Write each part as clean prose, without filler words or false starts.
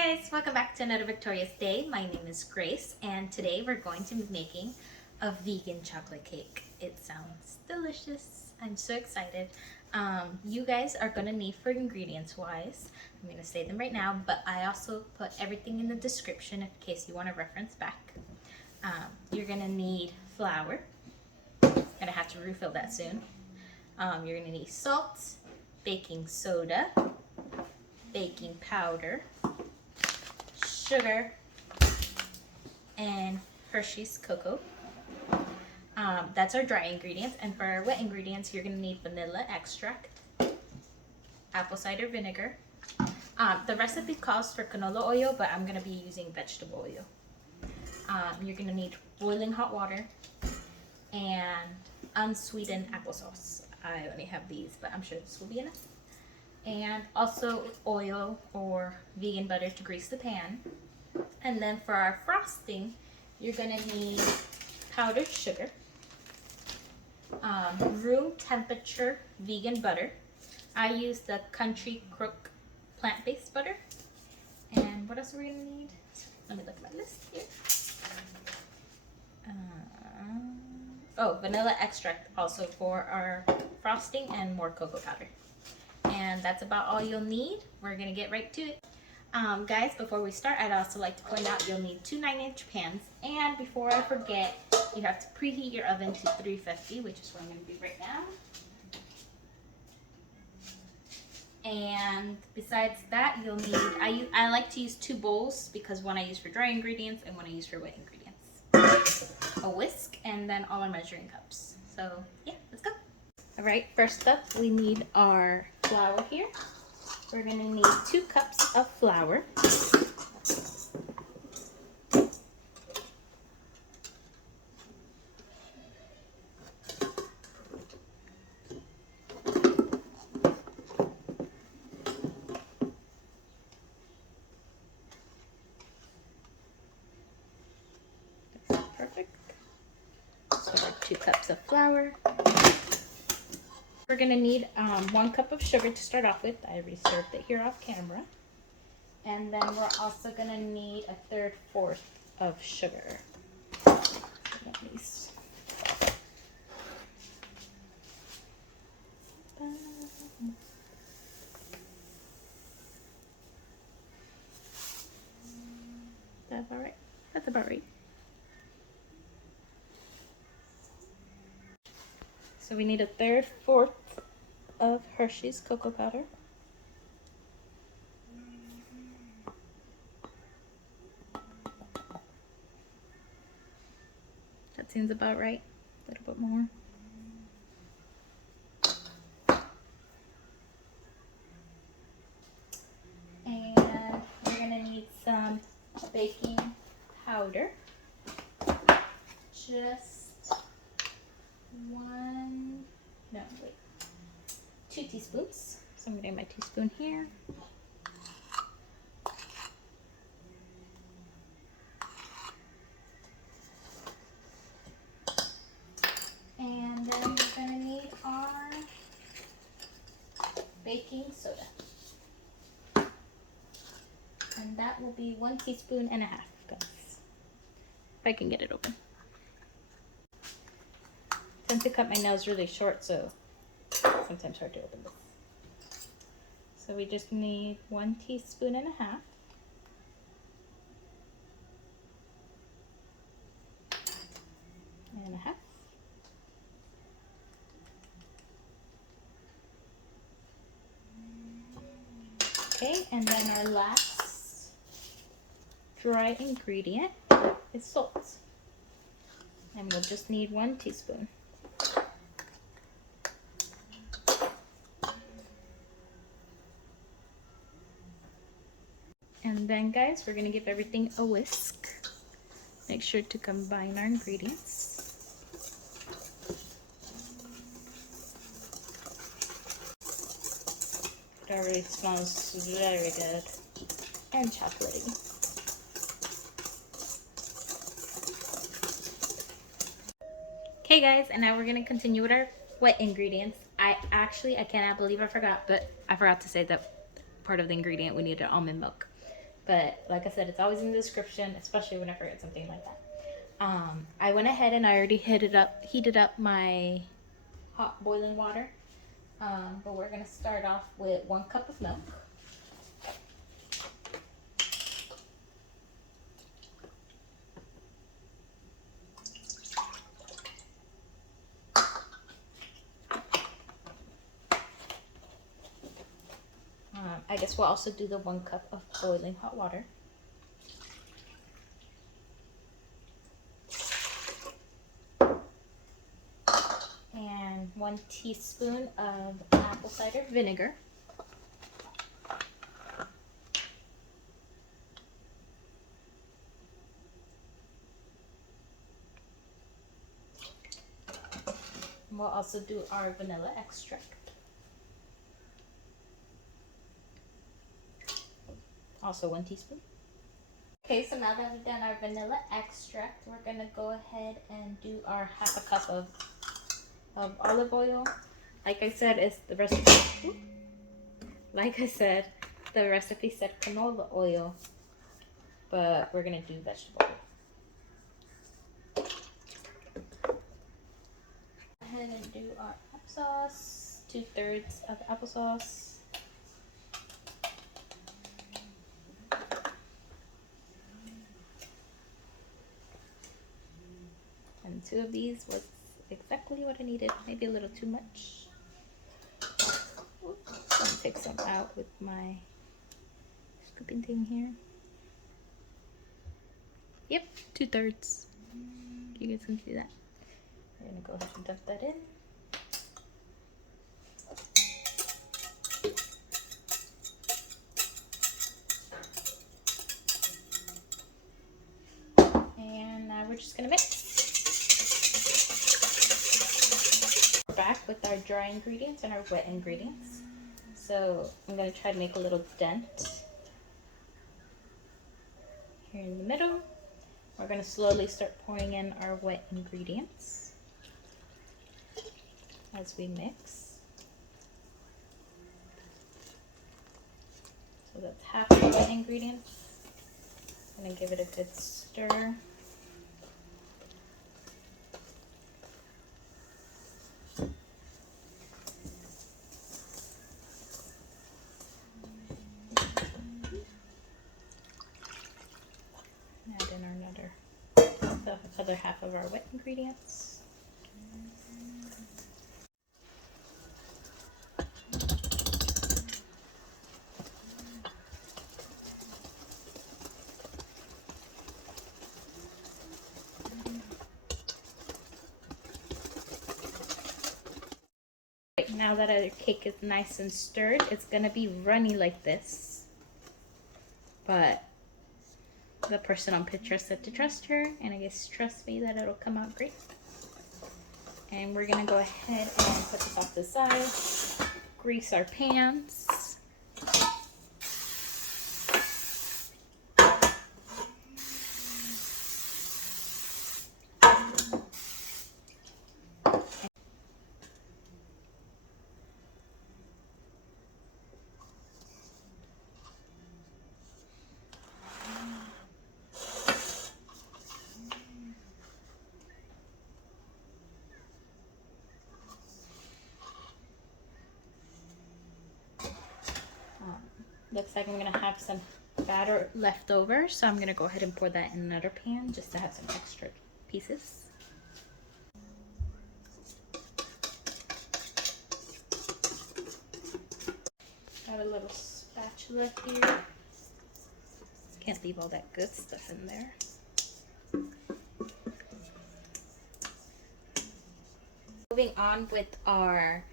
Guys, welcome back to another victorious day. My name is Grace and today we're going to be making a vegan chocolate cake. It sounds delicious. I'm so excited. You guys are going to need for ingredients wise, I'm going to say them right now, but I also put everything in the description in case you want to reference back. You're going to need flour. Going to have to refill that soon. You're going to need salt, baking soda, baking powder, sugar, and Hershey's cocoa. That's our dry ingredients. And for our wet ingredients, you're going to need vanilla extract, apple cider vinegar. The recipe calls for canola oil, but I'm going to be using vegetable oil. You're going to need boiling hot water and unsweetened applesauce. I only have these, but I'm sure this will be enough. And also oil or vegan butter to grease the pan. And then for our frosting, you're gonna need powdered sugar, room temperature vegan butter. I use the Country Crook plant-based butter. And what else are we gonna need? Let me look at my list here. Vanilla extract also for our frosting and more cocoa powder. And that's about all you'll need. We're gonna get right to it. Guys, before we start, I'd also like to point out you'll need 2 9-inch pans. And before I forget, you have to preheat your oven to 350, which is what I'm gonna do right now. And besides that, you'll need, I like to use 2 bowls because one I use for dry ingredients and one I use for wet ingredients. A whisk and then all our measuring cups. So yeah, let's go. All right, first up, we need our flour here. We're gonna need 2 cups of flour. That's perfect. So our 2 cups of flour. We're gonna need 1 cup of sugar to start off with. I reserved it here off camera. And then we're also gonna need a 3/4 of sugar. Is that about right? That's about right. So we need a 3/4 of Hershey's cocoa powder. That seems about right. A little bit more. And we're gonna need some baking powder. Just 2 teaspoons. So I'm gonna get my teaspoon here. And then we're gonna need our baking soda. And that will be 1.5 teaspoons, guys. If I can get it open. I tend to cut my nails really short, so sometimes hard to open this. So we just need 1.5 teaspoons. Okay, and then our last dry ingredient is salt. And we'll just need 1 teaspoon. And then guys, we're gonna give everything a whisk. Make sure to combine our ingredients. It already smells very good and chocolatey. Okay guys, and now we're gonna continue with our wet ingredients. I cannot believe I forgot, but I forgot to say that part of the ingredient we needed almond milk. But like I said, it's always in the description, especially when I forget something like that. I went ahead and I already heated up my hot boiling water. But we're gonna start off with 1 cup of milk. I guess we'll also do the 1 cup of boiling hot water. And 1 teaspoon of apple cider vinegar. And we'll also do our vanilla extract. Also 1 teaspoon. Okay, so now that we've done our vanilla extract, we're gonna go ahead and do our 1/2 cup of olive oil. Like I said, it's the recipe. Like I said, the recipe said canola oil, but we're gonna do vegetable oil. Go ahead and do our applesauce. 2/3 of applesauce. And 2 of these was exactly what I needed. Maybe a little too much. Oops. I'm gonna take some out with my scooping thing here. Yep, 2/3. You guys can see that. We're gonna go ahead and dump that in. And now we're just gonna mix. We're back with our dry ingredients and our wet ingredients. So I'm gonna try to make a little dent here in the middle. We're gonna slowly start pouring in our wet ingredients as we mix. So that's half the wet ingredients. I'm gonna give it a good stir. Add in the other half of our wet ingredients. Now that our cake is nice and stirred, it's gonna be runny like this. But the person on Pinterest said to trust her, and I guess trust me that it'll come out great. And we're gonna go ahead and put this off to the side. Grease our pans. Looks like I'm gonna have some batter left over, so I'm gonna go ahead and pour that in another pan just to have some extra pieces. Got a little spatula here. Can't leave all that good stuff in there. Moving on with our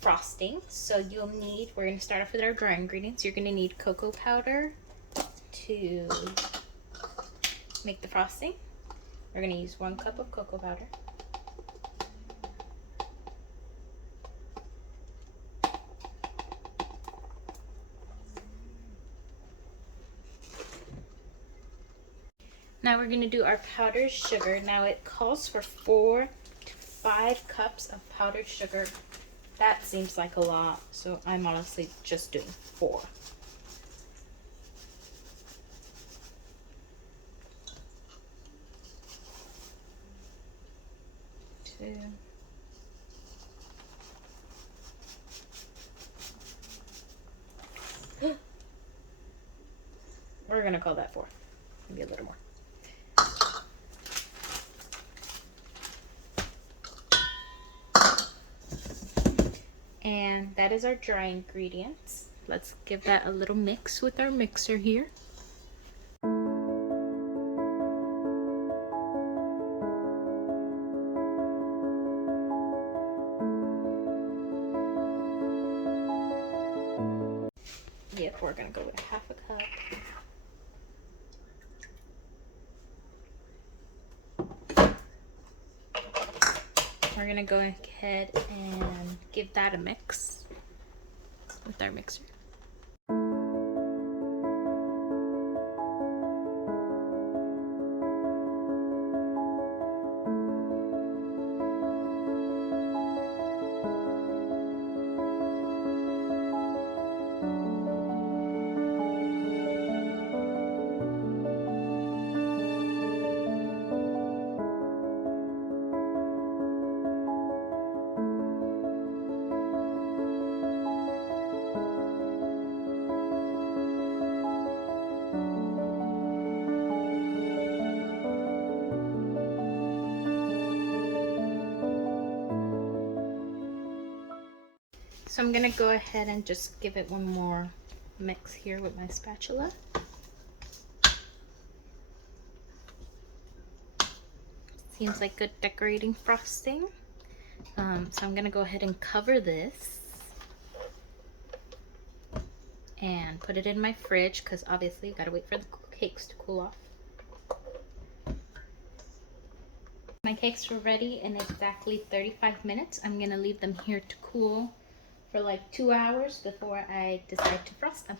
frosting. So you'll need, we're going to start off with our dry ingredients. You're going to need cocoa powder to make the frosting. We're going to use 1 cup of cocoa powder. Now we're going to do our powdered sugar. Now it calls for 4 to 5 cups of powdered sugar. That seems like a lot, so I'm honestly just doing 4. 2. We're gonna call that 4. Maybe a little more. And that is our dry ingredients. Let's give that a little mix with our mixer here. Yep, we're gonna go with 1/2 cup. We're gonna go ahead and give that a mix with our mixer. So I'm gonna go ahead and just give it one more mix here with my spatula. Seems like good decorating frosting. So I'm gonna go ahead and cover this and put it in my fridge because obviously you gotta wait for the cakes to cool off. My cakes were ready in exactly 35 minutes. I'm gonna leave them here to cool for like 2 hours before I decide to frost them.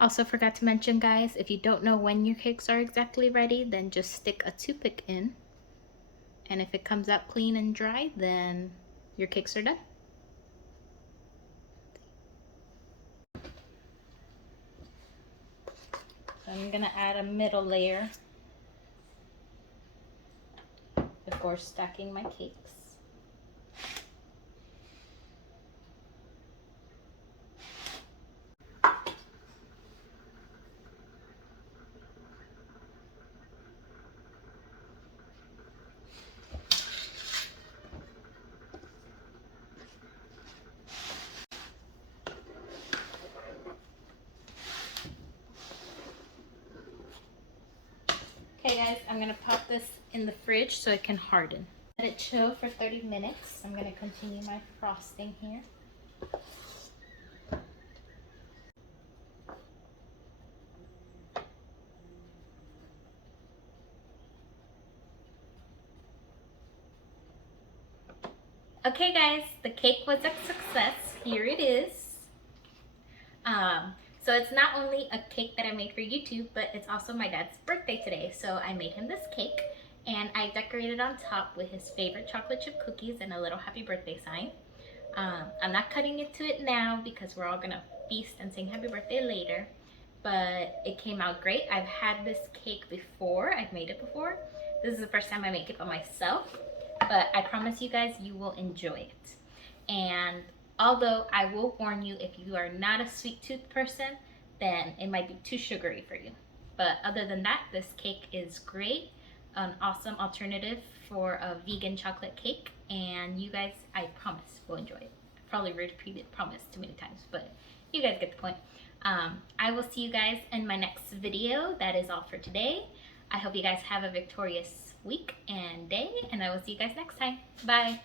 Also forgot to mention, guys, if you don't know when your cakes are exactly ready, then just stick a toothpick in. And if it comes out clean and dry, then your cakes are done. So I'm gonna add a middle layer before stacking my cakes. Okay guys, I'm gonna pop this in the fridge so it can harden. Let it chill for 30 minutes. I'm gonna continue my frosting here. Okay guys, the cake was a success. Here it is. So it's not only a cake that I made for YouTube, but it's also my dad's birthday today. So I made him this cake and I decorated on top with his favorite chocolate chip cookies and a little happy birthday sign. I'm not cutting into it now because we're all gonna feast and sing happy birthday later, but it came out great. I've had this cake before, I've made it before. This is the first time I make it by myself, but I promise you guys you will enjoy it. And although I will warn you, if you are not a sweet tooth person, then it might be too sugary for you. But other than that, this cake is great. An awesome alternative for a vegan chocolate cake. And you guys, I promise, will enjoy it. I probably repeated promise too many times, but you guys get the point. I will see you guys in my next video. That is all for today. I hope you guys have a victorious week and day, and I will see you guys next time. Bye.